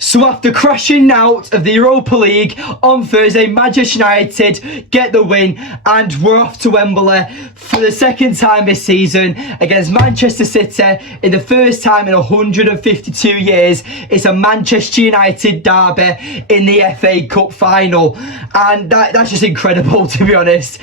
So after crashing out of the Europa League on Thursday, Manchester United get the win and we're off to Wembley for the second time this season against Manchester City. In the first time in 152 years, it's a Manchester United derby in the FA Cup final. And that's just incredible, to be honest.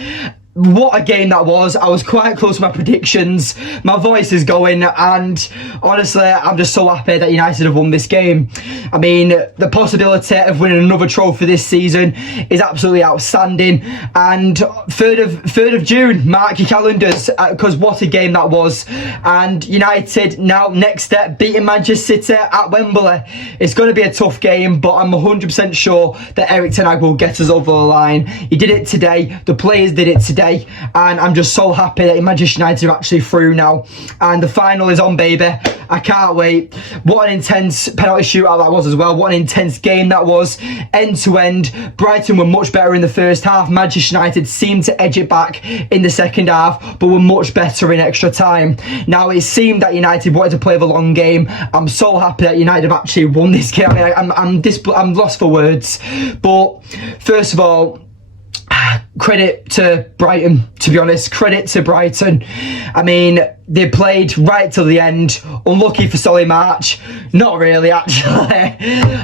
What a game that was. I was quite close to my predictions. My voice is going, and honestly, I'm just so happy that United have won this game. I mean, the possibility of winning another trophy this season is absolutely outstanding. And 3rd of June, mark your calendars, because what a game that was. And United now, next step, beating Manchester City at Wembley. It's going to be a tough game, but I'm 100% sure that Erik ten Hag will get us over the line. He did it today. The players did it today. And I'm just so happy that Manchester United are actually through now, and the final is on, baby. I can't wait. What an intense penalty shootout that was as well. What an intense game that was, end to end. Brighton were much better in the first half. Manchester United seemed to edge it back in the second half, but were much better in extra time. Now it seemed that United wanted to play the long game. I'm so happy that United have actually won this game. I mean, I'm lost for words. But first of all, credit to Brighton, to be honest. Credit to Brighton. I mean, they played right till the end. Unlucky for Solly March. Not really, actually.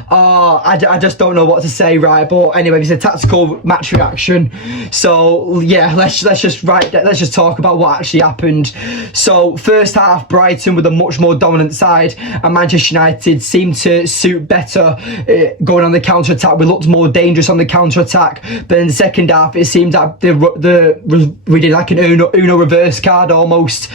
I just don't know what to say, right? But anyway, it's a tactical match reaction. So yeah, let's just talk about what actually happened. So first half, Brighton with a much more dominant side, and Manchester United seemed to suit better going on the counter attack. We looked more dangerous on the counter attack, but in the second half, it seemed that we did like an Uno reverse card almost.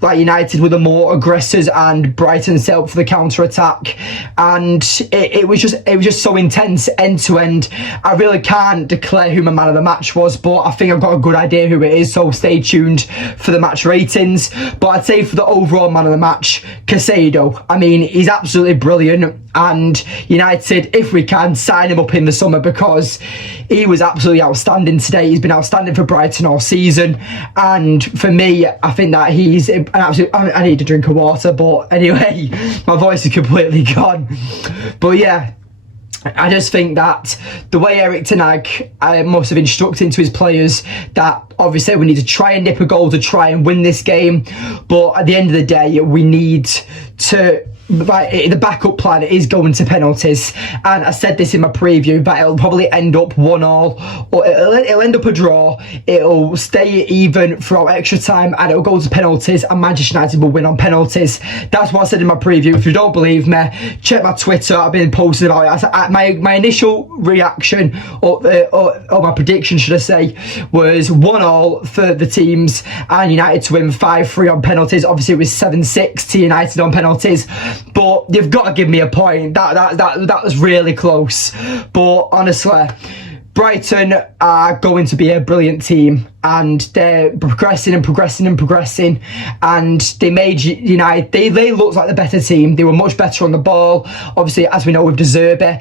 Like United were the more aggressors and Brighton set up for the counter attack, and it was just so intense end to end. I really can't declare who my man of the match was, but I think I've got a good idea who it is, so stay tuned for the match ratings. But I'd say for the overall man of the match, Caicedo. I mean, he's absolutely brilliant, and United, if we can, sign him up in the summer, because he was absolutely outstanding today. He's been outstanding for Brighton all season, and for me, I think that he's an absolute... I need a drink of water, but anyway, my voice is completely gone. But yeah, I just think that the way Erik ten Hag must have instructed to his players that obviously we need to try and nip a goal to try and win this game, but at the end of the day, we need to... the backup plan is going to penalties, and I said this in my preview, but it'll probably end up 1-1, or it'll end up a draw. It'll stay even throughout extra time, and it'll go to penalties, and Manchester United will win on penalties. That's what I said in my preview. If you don't believe me, check my Twitter. I've been posting about it. My initial reaction, or my prediction, should I say, was 1-1 for the teams, and United to win 5-3 on penalties. Obviously, it was 7-6 to United on penalties. But you've got to give me a point. That was really close. But honestly, Brighton are going to be a brilliant team, and they're progressing and they made United, they looked like the better team. They were much better on the ball. Obviously, as we know with De Zerbi,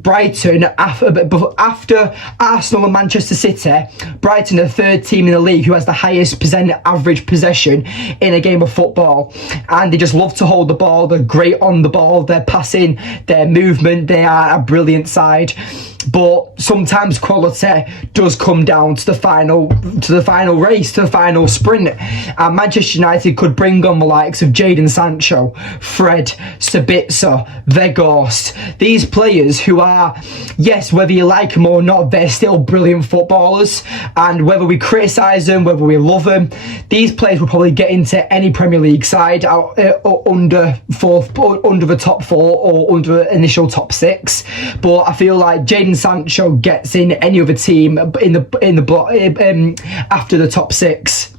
Brighton, after Arsenal and Manchester City, Brighton are the third team in the league who has the highest average possession in a game of football, and they just love to hold the ball. They're great on the ball, their passing, their movement, they are a brilliant side. But sometimes quality does come down to the final race, to the final sprint. And Manchester United could bring on the likes of Jadon Sancho, Fred, Sabitzer, Weghorst. These players who are, yes, whether you like them or not, they're still brilliant footballers. And whether we criticise them, whether we love them, these players will probably get into any Premier League side under the top 4 or under initial top 6. But I feel like Jadon Sancho gets in any other team in the block after the top 6.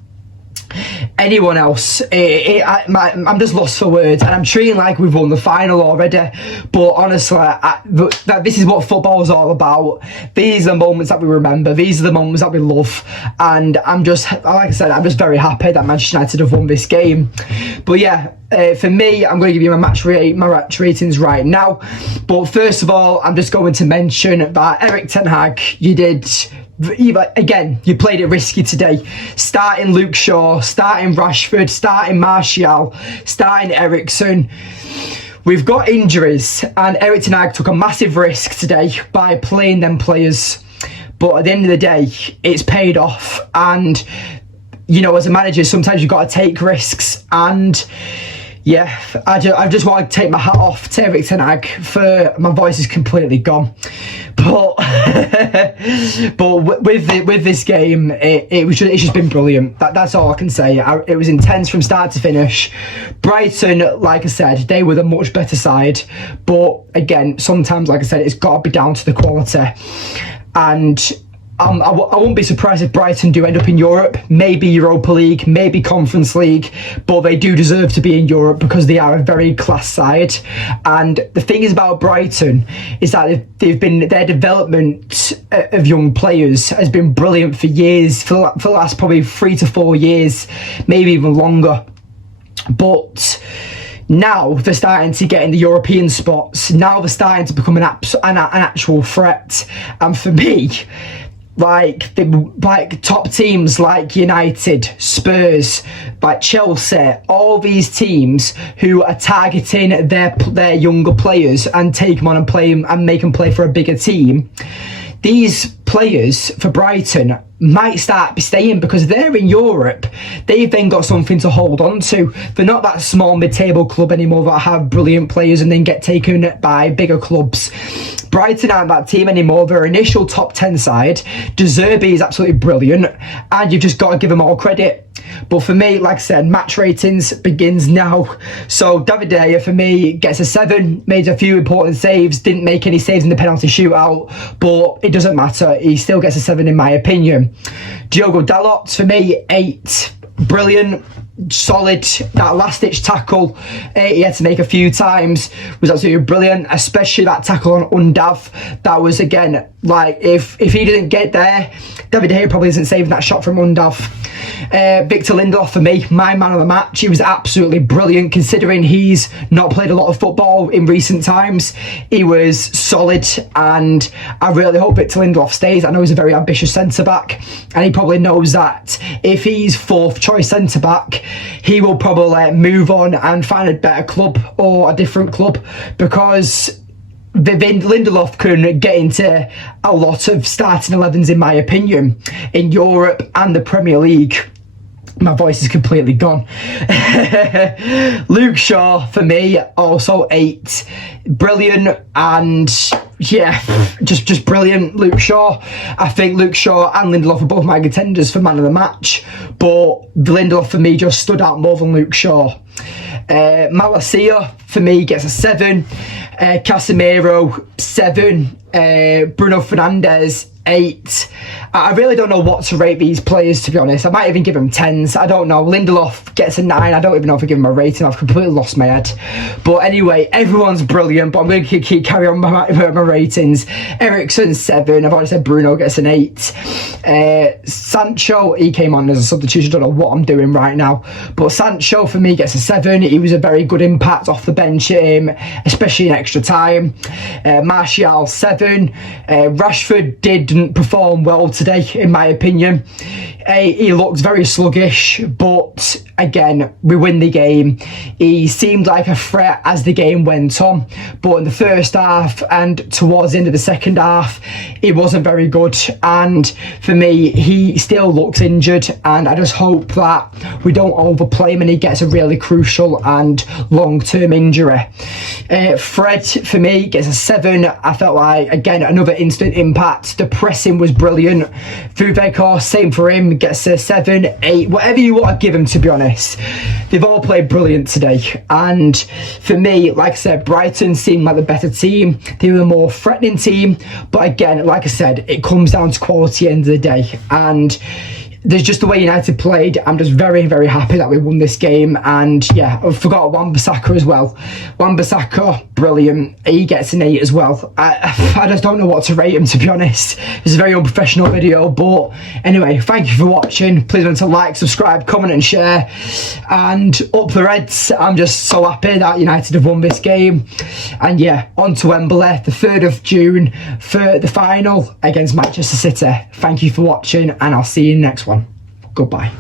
Anyone else, I'm just lost for words, and I'm treating like we've won the final already. But honestly, this is what football is all about. These are the moments that we remember. These are the moments that we love, and I'm just, like I said, I'm just very happy that Manchester United have won this game. But yeah, for me, I'm going to give you my match ratings right now. But first of all, I'm just going to mention that Erik ten Hag, you played it risky today. Starting Luke Shaw, starting Rashford, starting Martial, starting Eriksen. we've got injuries, and Erik ten Hag took a massive risk today by playing them players. But at the end of the day, it's paid off. And, you know, as a manager, sometimes you've got to take risks. And, yeah, I just want to take my hat off to Erik ten Hag for my voice is completely gone. But with this game, it's just been brilliant. That's all I can say. It was intense from start to finish. Brighton, like I said, they were the much better side. But again, sometimes, like I said, it's got to be down to the quality. And I won't be surprised if Brighton do end up in Europe, maybe Europa League, maybe Conference League, but they do deserve to be in Europe because they are a very class side. And the thing is about Brighton is that their development of young players has been brilliant for years, for the last probably 3 to 4 years, maybe even longer. But now they're starting to get in the European spots. Now they're starting to become an actual threat. And for me, like top teams like United, Spurs, like Chelsea, all these teams who are targeting their younger players and take them on and play them and make them play for a bigger team. These players for Brighton might start staying because they're in Europe. They've then got something to hold on to. They're not that small mid-table club anymore that have brilliant players and then get taken by bigger clubs. Brighton aren't that team anymore. Their initial top 10 side, De Zerbi is absolutely brilliant, and you've just got to give them all credit. But for me, like I said, match ratings begins now. So David De Gea, for me, gets a 7, made a few important saves, didn't make any saves in the penalty shootout, but it doesn't matter. He still gets a 7 in my opinion. Diogo Dalot, for me, 8. Brilliant, solid. That last-ditch tackle he had to make a few times was absolutely brilliant, especially that tackle on Undav. That was, again, like, if he didn't get there, David De Gea probably isn't saving that shot from Undav. Victor Lindelof, for me, my man of the match. He was absolutely brilliant considering he's not played a lot of football in recent times. He was solid, and I really hope Victor Lindelof stays. I know he's a very ambitious centre-back, and he probably knows that if he's 4th choice centre-back, he will probably move on and find a better club or a different club, because Lindelof can get into a lot of starting 11s, in my opinion, in Europe and the Premier League. My voice is completely gone. Luke Shaw, for me, also 8. Brilliant, and yeah, just brilliant, Luke Shaw. I think Luke Shaw and Lindelof are both my contenders for man of the match, but Lindelof for me just stood out more than Luke Shaw. Malacia, for me, gets a 7. Casemiro, 7. Bruno Fernandes, 8. I really don't know what to rate these players, to be honest. I might even give them 10s. I don't know. Lindelof gets a 9. I don't even know if I give him a rating. I've completely lost my head. But anyway, everyone's brilliant, but I'm going to keep carry on my ratings. Eriksen, 7. I've already said Bruno gets an 8. Sancho, he came on as a substitution. I don't know what I'm doing right now. But Sancho, for me, gets a 7. He was a very good impact off the bench, especially in extra time. Martial, 7. Rashford didn't perform well today, in my opinion. He looked very sluggish, but again, we win the game. He seemed like a threat as the game went on, but in the first half and towards the end of the second half, he wasn't very good. And for me, he still looks injured, and I just hope that we don't overplay him and he gets a really crucial and long-term injury. Fred, for me, gets a 7. I felt like, again, another instant impact. The pressing was brilliant. Vuvekor, same for him, gets a 7, 8, whatever you want to give him, to be honest. They've all played brilliant today. And for me, like I said, Brighton seemed like the better team. They were the more threatening team. But again, like I said, it comes down to quality at the end of the day. And there's just the way United played. I'm just very, very happy that we won this game. And yeah, I forgot Wan-Bissaka as well. Wan-Bissaka, brilliant. He gets an 8 as well. I just don't know what to rate him, to be honest. It's a very unprofessional video. But anyway, thank you for watching. Please don't forget to like, subscribe, comment and share. And up the Reds. I'm just so happy that United have won this game. And yeah, on to Wembley, the 3rd of June for the final against Manchester City. Thank you for watching, and I'll see you in the next one. Goodbye.